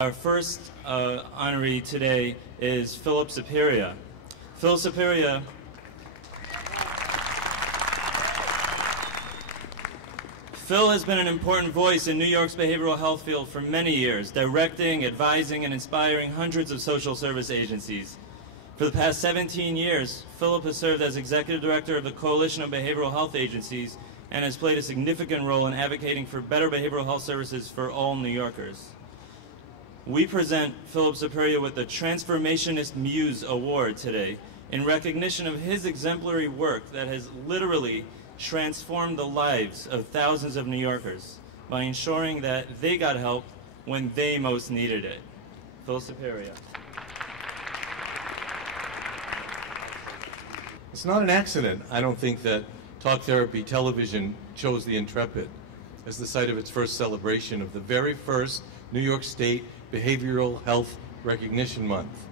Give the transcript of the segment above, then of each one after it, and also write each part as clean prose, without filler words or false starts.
Our first honoree today is Phillip Saperia. Phil Saperia Phil has been an important voice in New York's behavioral health field for many years, directing, advising, and inspiring hundreds of social service agencies. For the past 17 years, Phillip has served as Executive Director of the Coalition of Behavioral Health Agencies and has played a significant role in advocating for better behavioral health services for all New Yorkers. We present Phillip Saperia with the Transformation-ist Muse Award today in recognition of his exemplary work that has literally transformed the lives of thousands of New Yorkers by ensuring that they got help when they most needed it. Phil Saperia. It's not an accident, I don't think, that Talk Therapy Television chose the Intrepid as the site of its first celebration of the very first New York State Behavioral Health Recognition Month.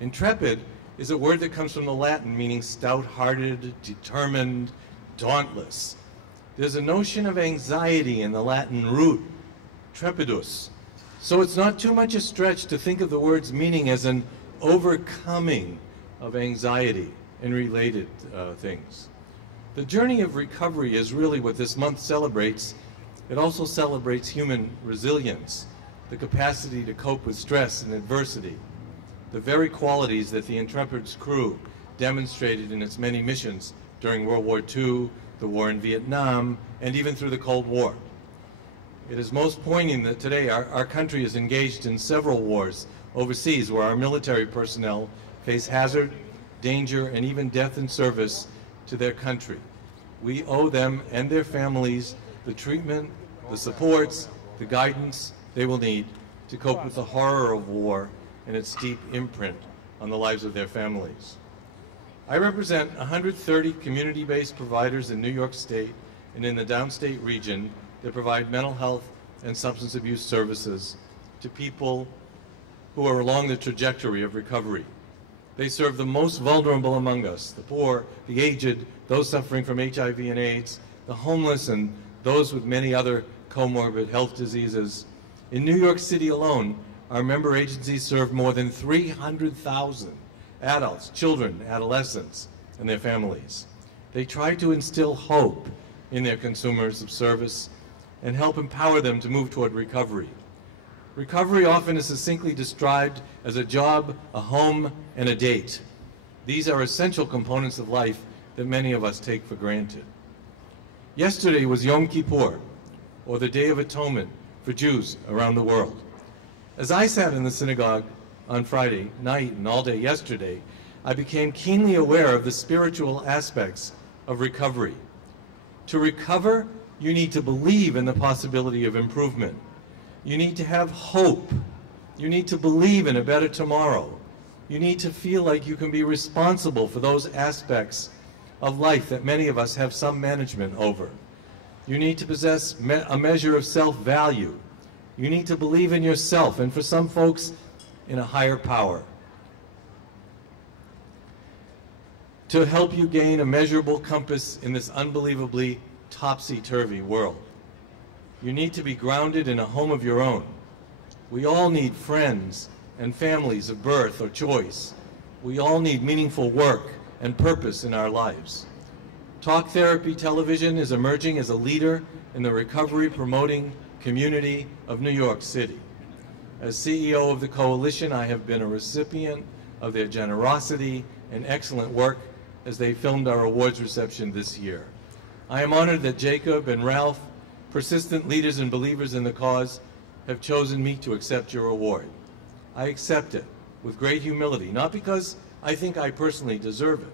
Intrepid is a word that comes from the Latin meaning stout-hearted, determined, dauntless. There's a notion of anxiety in the Latin root, trepidus. So it's not too much a stretch to think of the word's meaning as an overcoming of anxiety and related things. The journey of recovery is really what this month celebrates. It also celebrates human resilience, the capacity to cope with stress and adversity, the very qualities that the Intrepid's crew demonstrated in its many missions during World War II, the war in Vietnam, and even through the Cold War. It is most poignant that today our country is engaged in several wars overseas where our military personnel face hazard, danger, and even death in service to their country. We owe them and their families the treatment, the supports, the guidance they will need to cope with the horror of war and its deep imprint on the lives of their families. I represent 130 community-based providers in New York State and in the downstate region that provide mental health and substance abuse services to people who are along the trajectory of recovery. They serve the most vulnerable among us, the poor, the aged, those suffering from HIV and AIDS, the homeless, and those with many other comorbid health diseases. In New York City alone, our member agencies serve more than 300,000 adults, children, adolescents, and their families. They try to instill hope in their consumers of service and help empower them to move toward recovery. Recovery often is succinctly described as a job, a home, and a date. These are essential components of life that many of us take for granted. Yesterday was Yom Kippur, or the Day of Atonement for Jews around the world. As I sat in the synagogue on Friday night and all day yesterday, I became keenly aware of the spiritual aspects of recovery. To recover, you need to believe in the possibility of improvement. You need to have hope. You need to believe in a better tomorrow. You need to feel like you can be responsible for those aspects of life that many of us have some management over. You need to possess a measure of self-value. You need to believe in yourself, and for some folks, in a higher power, to help you gain a measurable compass in this unbelievably topsy-turvy world. You need to be grounded in a home of your own. We all need friends and families of birth or choice. We all need meaningful work and purpose in our lives. Talk Therapy Television is emerging as a leader in the recovery-promoting community of New York City. As CEO of the Coalition, I have been a recipient of their generosity and excellent work as they filmed our awards reception this year. I am honored that Jacob and Ralph, persistent leaders and believers in the cause, have chosen me to accept your award. I accept it with great humility, not because I think I personally deserve it,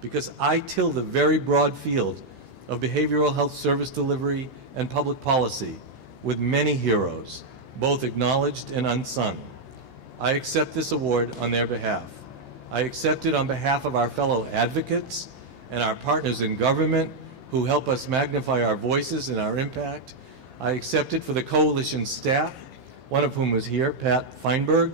because I till the very broad field of behavioral health service delivery and public policy with many heroes, both acknowledged and unsung. I accept this award on their behalf. I accept it on behalf of our fellow advocates and our partners in government who help us magnify our voices and our impact. I accept it for the Coalition staff, one of whom was here, Pat Feinberg,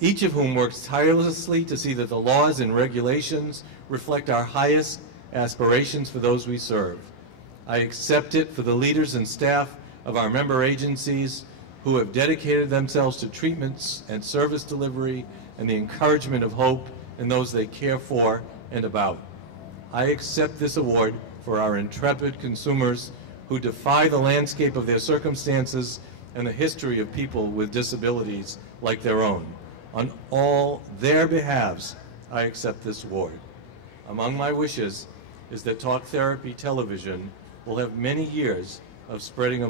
each of whom works tirelessly to see that the laws and regulations reflect our highest aspirations for those we serve. I accept it for the leaders and staff of our member agencies who have dedicated themselves to treatments and service delivery and the encouragement of hope in those they care for and about. I accept this award for our intrepid consumers who defy the landscape of their circumstances and the history of people with disabilities like their own. On all their behalves, I accept this award. Among my wishes is that Talk Therapy Television will have many years of spreading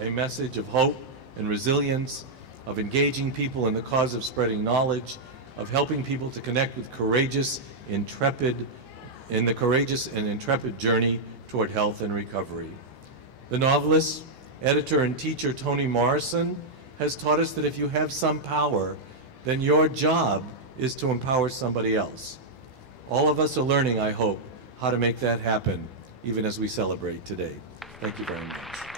a message of hope and resilience, of engaging people in the cause of spreading knowledge, of helping people to connect with courageous and intrepid journey toward health and recovery. The novelist, editor, and teacher Toni Morrison has taught us that if you have some power, then your job is to empower somebody else. All of us are learning, I hope, how to make that happen, even as we celebrate today. Thank you very much.